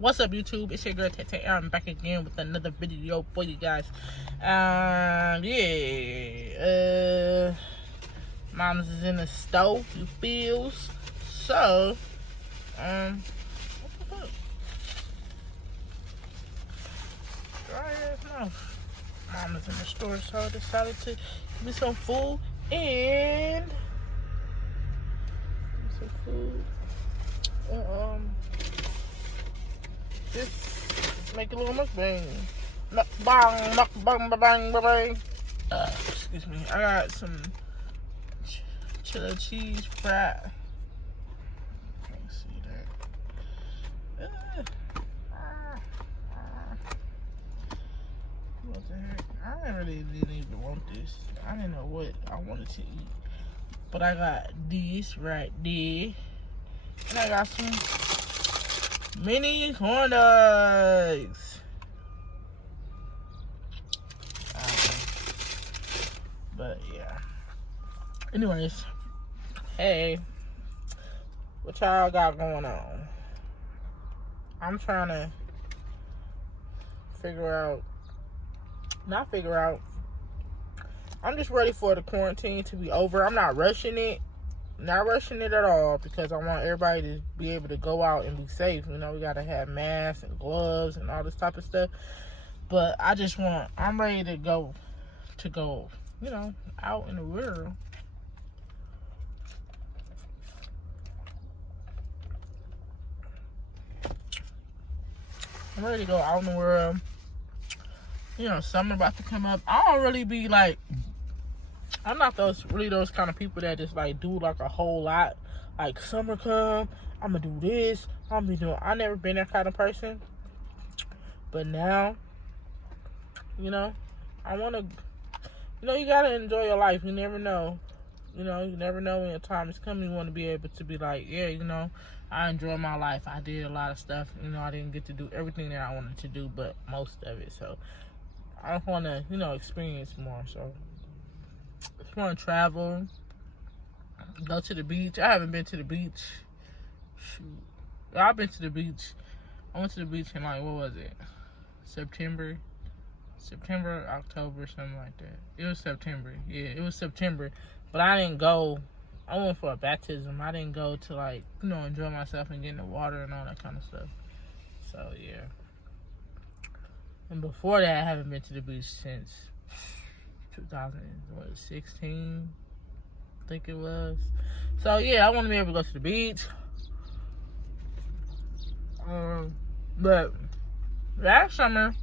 What's up, YouTube? It's your girl Tete. I'm back again with another video for you guys. Mom's is in the stove, you feels. So, what the fuck? Dry ass mouth. Mom is in the store, so I decided to give me some food and just make a little mukbang. Mukbang. Excuse me. I got some chili cheese fry. Can't see that. What the heck? I really didn't even want this. I didn't know what I wanted to eat. But I got this right there. And I got some mini corn dogs. But yeah. Anyways, hey, what y'all got going on? I'm trying to I'm just ready for the quarantine to be over. I'm not rushing it. Not rushing it at all, because I want everybody to be able to go out and be safe. You know, we got to have masks and gloves and all this type of stuff. But I'm ready to go, you know, out in the world. I'm ready to go out in the world. You know, summer about to come up. I don't really be like, I'm not those kind of people that just like do like a whole lot. Like, summer come, I'm gonna do this, I never been that kind of person. But now, you know, I wanna, you know, you gotta enjoy your life. You never know. You know, you never know when your time is coming. You want to be able to be like, yeah, you know, I enjoy my life. I did a lot of stuff. You know, I didn't get to do everything that I wanted to do, but most of it. So I just want to, you know, experience more. So I just want to travel, go to the beach. I haven't been to the beach. Shoot. I've been to the beach. I went to the beach in, like, what was it? September, October, something like that. It was September. Yeah, it was September. But I didn't go. I went for a baptism. I didn't go to, like, you know, enjoy myself and get in the water and all that kind of stuff. So, yeah. And before that, I haven't been to the beach since 2016, I think it was. So, yeah, I want to be able to go to the beach. But last summer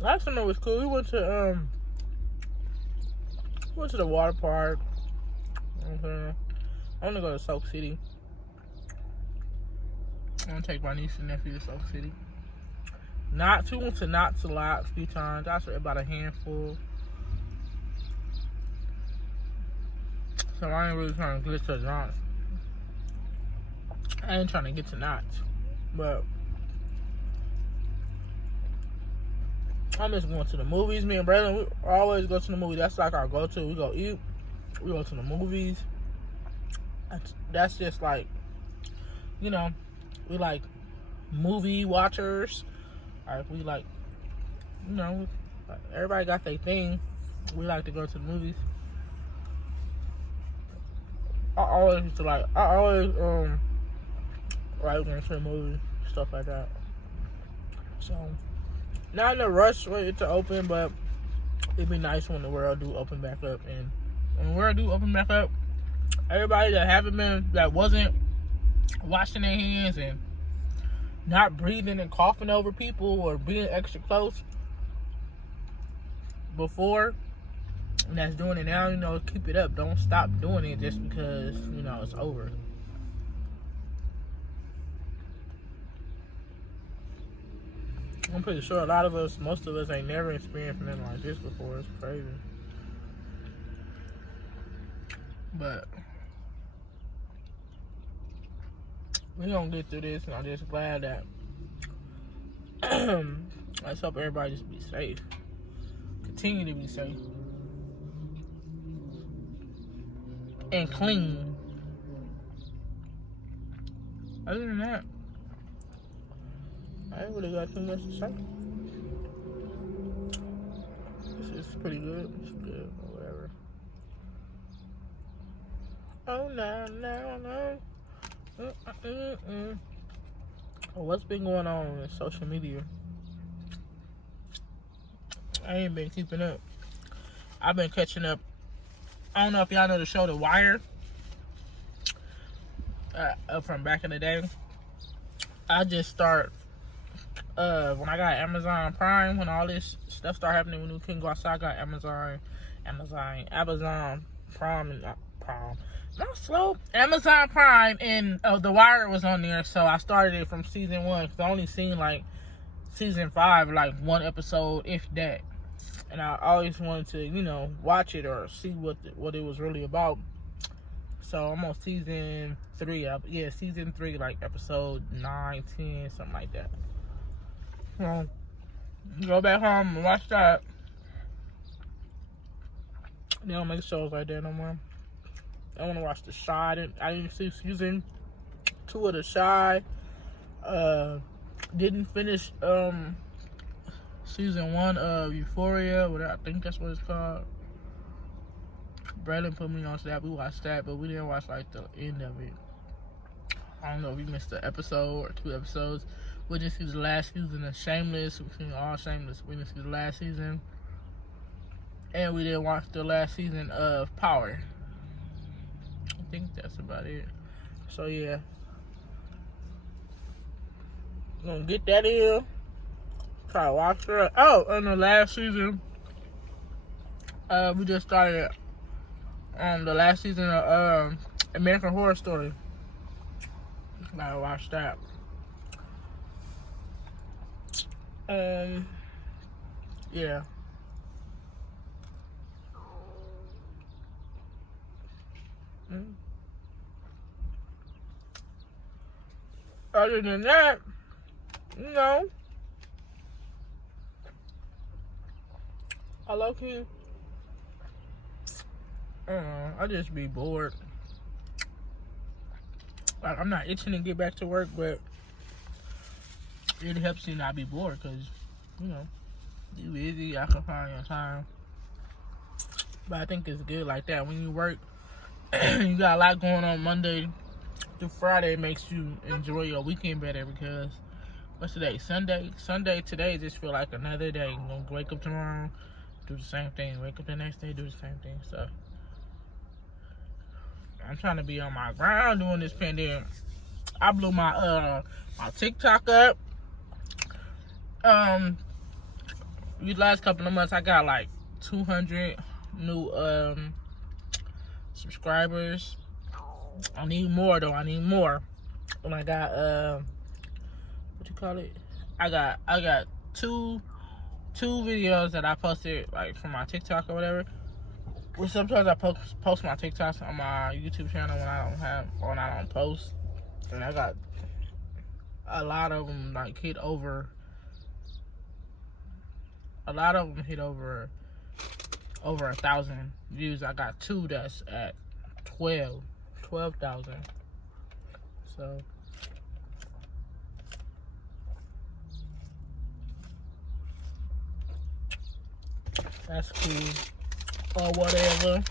was cool. We went to the water park. I want to go to Soak City. I want to take my niece and nephew to Soak City. We went to Knott's a lot, a few times. I said about a handful. So I ain't really trying to get to Knott's. I ain't trying to get to Knott's. But I miss going to the movies. Me and Braylon, we always go to the movies. That's like our go-to. We go eat. We go to the movies. That's just like, you know, we like movie watchers. Like, we like, you know, everybody got their thing. We like to go to the movies. I always like going to the movies, stuff like that. So, not in a rush for it to open, but it'd be nice when the world do open back up. And when the world do open back up, everybody that wasn't washing their hands and not breathing and coughing over people or being extra close before, and that's doing it now, you know, keep it up. Don't stop doing it just because, you know, it's over. I'm pretty sure most of us ain't never experienced anything like this before. It's crazy. But we're gonna get through this, and I'm just glad that let's hope everybody just be safe. Continue to be safe. And clean. Other than that, I ain't really got too much to say. This is pretty good. It's good or whatever. Oh no. Well, what's been going on in social media? I ain't been keeping up. I've been catching up. I don't know if y'all know the show The Wire. From back in the day. I just start when I got Amazon Prime, when all this stuff started happening, when we couldn't go outside, I got Amazon Prime, and Amazon Prime, and The Wire was on there, so I started it from season 1, because I only seen like season 5, like one episode, if that, and I always wanted to, you know, watch it or see what it was really about. So I'm on season 3, season 3, like episode 9, 10, something like that. So, go back home and watch that. They don't make shows like that no more. I want to watch The Shy. I didn't see season 2 of The Shy. Didn't finish season 1 of Euphoria. I think that's what it's called. Brandon put me on that. We watched that, but we didn't watch like the end of it. I don't know if we missed an episode or 2 episodes. We didn't see the last season of Shameless. We've seen all Shameless. We didn't see the last season. And we didn't watch the last season of Power. I think that's about it. So yeah. Gonna get that in. Try to watch it. Oh, in the last season, we just started the last season of American Horror Story. Gotta watch that. Yeah. Other than that, no. I low-key, I just be bored. Like, I'm not itching to get back to work, but it helps you not be bored, because, you know, you busy, I can find your time. But I think it's good like that. When you work, you got a lot going on Monday through Friday, it makes you enjoy your weekend better, because what's today? Sunday today just feel like another day. You're gonna wake up tomorrow, do the same thing, wake up the next day, do the same thing. So I'm trying to be on my grind during this pandemic. I blew my my TikTok up. These last couple of months I got like 200 new subscribers. I need more though. I need more. And I got what you call it? I got two videos that I posted like from my TikTok or whatever. Well, sometimes I post my TikToks on my YouTube channel when I don't post. And I got a lot of them like hit over. A lot of them hit over 1,000 views. I got 2 that's at 12,000. So that's cool or whatever.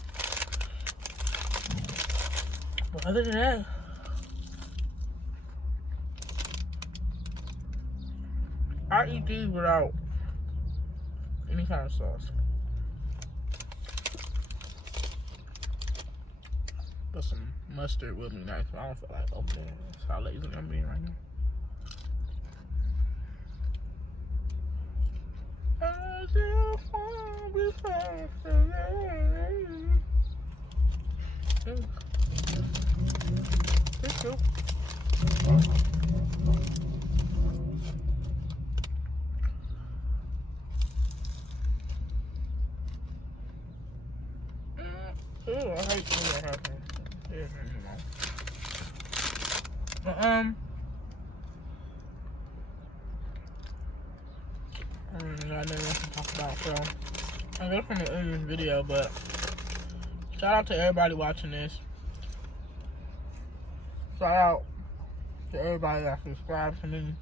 But other than that, I eat these without any kind of sauce. Put some mustard would be nice, but I don't feel like opening it. That's how lazy I'm being right now. I just wanna be Thank you. Ooh, I hate when that happens. But, I got nothing else to talk about, so I guess I'm gonna end this video, but shout out to everybody watching this. Shout out to everybody that subscribes to me.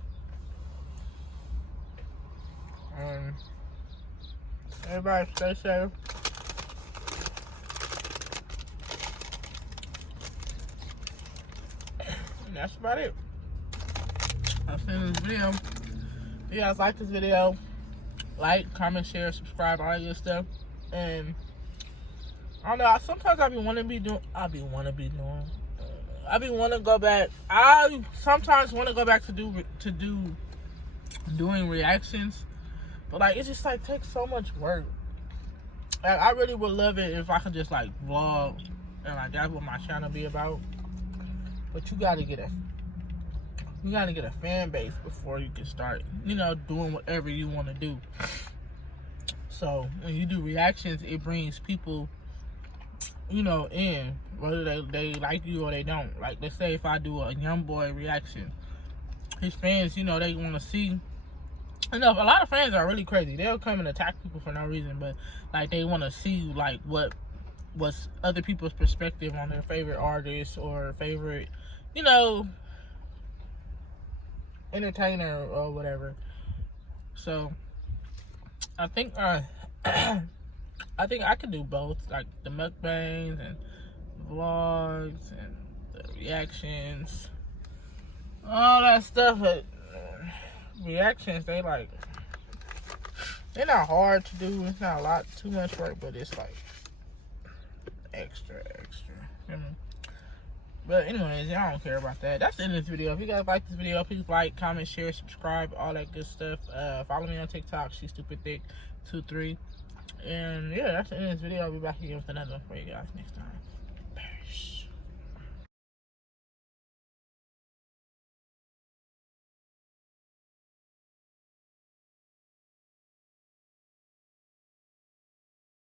And everybody stay safe. And that's about it. I'll send this video. If you guys like this video, like, comment, share, subscribe, all that good stuff. And I don't know, sometimes I be wanting to go back. I sometimes want to go back to doing reactions, but like it just like takes so much work. Like, I really would love it if I could just like vlog and like that's what my channel be about. But you gotta get a fan base before you can start, you know, doing whatever you want to do. So when you do reactions, it brings people, you know, in, whether they like you or they don't. Like, let's say if I do a young boy reaction, his fans, you know, they want to see. You know, a lot of fans are really crazy. They'll come and attack people for no reason, but like they want to see like what's other people's perspective on their favorite artist or favorite, you know, entertainer or whatever. So I think I think I could do both, like the mukbangs and vlogs and the reactions, all that stuff. Reactions, they're not hard to do. It's not too much work, but it's like extra. You know? But anyways, y'all don't care about that. That's the end of this video. If you guys like this video, please like, comment, share, subscribe, all that good stuff. Follow me on TikTok, SheStupidThick23. And yeah, that's the end of this video. I'll be back again with another one for you guys next time. Peace.